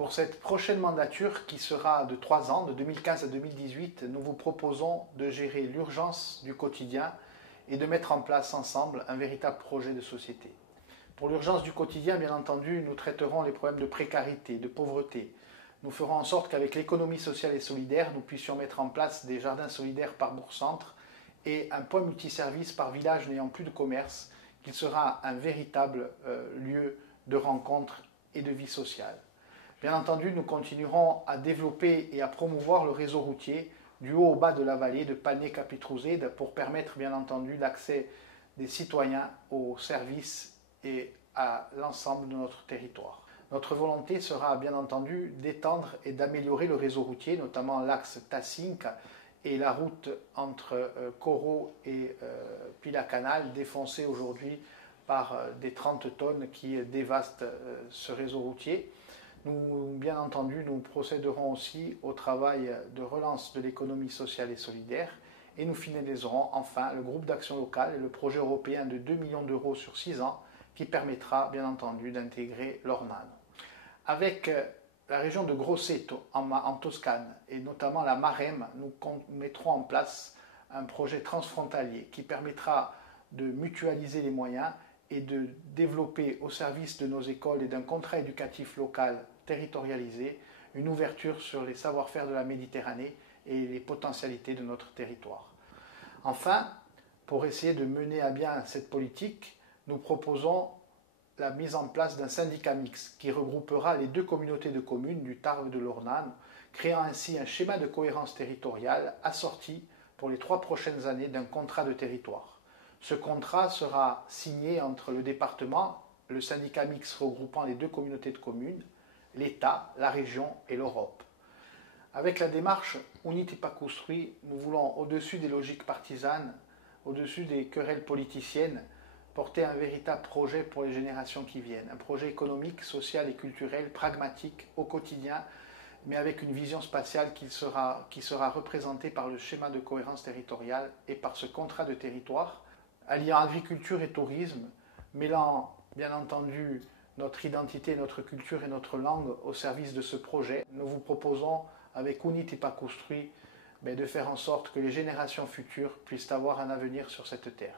Pour cette prochaine mandature qui sera de 3 ans, de 2015 à 2018, nous vous proposons de gérer l'urgence du quotidien et de mettre en place ensemble un véritable projet de société. Pour l'urgence du quotidien, bien entendu, nous traiterons les problèmes de précarité, de pauvreté. Nous ferons en sorte qu'avec l'économie sociale et solidaire, nous puissions mettre en place des jardins solidaires par bourg-centre et un point multiservice par village n'ayant plus de commerce, qui sera un véritable lieu de rencontre et de vie sociale. Bien entendu, nous continuerons à développer et à promouvoir le réseau routier du haut au bas de la vallée de Palnay-Capitrouze pour permettre bien entendu l'accès des citoyens aux services et à l'ensemble de notre territoire. Notre volonté sera bien entendu d'étendre et d'améliorer le réseau routier, notamment l'axe Tassinc et la route entre Coro et Pilacanal, défoncée aujourd'hui par des 30 tonnes qui dévastent ce réseau routier. Bien entendu, nous procéderons aussi au travail de relance de l'économie sociale et solidaire et nous finaliserons enfin le groupe d'action locale et le projet européen de 2 millions d'euros sur 6 ans qui permettra bien entendu d'intégrer l'Ornano. Avec la région de Grosseto en Toscane et notamment la Maremme, nous mettrons en place un projet transfrontalier qui permettra de mutualiser les moyens et de développer au service de nos écoles et d'un contrat éducatif local territorialisé une ouverture sur les savoir-faire de la Méditerranée et les potentialités de notre territoire. Enfin, pour essayer de mener à bien cette politique, nous proposons la mise en place d'un syndicat mixte qui regroupera les 2 communautés de communes du Tarn et de l'Ornano, créant ainsi un schéma de cohérence territoriale assorti pour les 3 prochaines années d'un contrat de territoire. Ce contrat sera signé entre le département, le syndicat mixte regroupant les 2 communautés de communes, l'État, la région et l'Europe. Avec la démarche Uniti pa Construi, nous voulons, au-dessus des logiques partisanes, au-dessus des querelles politiciennes, porter un véritable projet pour les générations qui viennent. Un projet économique, social et culturel, pragmatique, au quotidien, mais avec une vision spatiale qui sera représentée par le schéma de cohérence territoriale et par ce contrat de territoire, alliant agriculture et tourisme, mêlant bien entendu notre identité, notre culture et notre langue au service de ce projet. Nous vous proposons, avec Uniti pa Construi, de faire en sorte que les générations futures puissent avoir un avenir sur cette terre.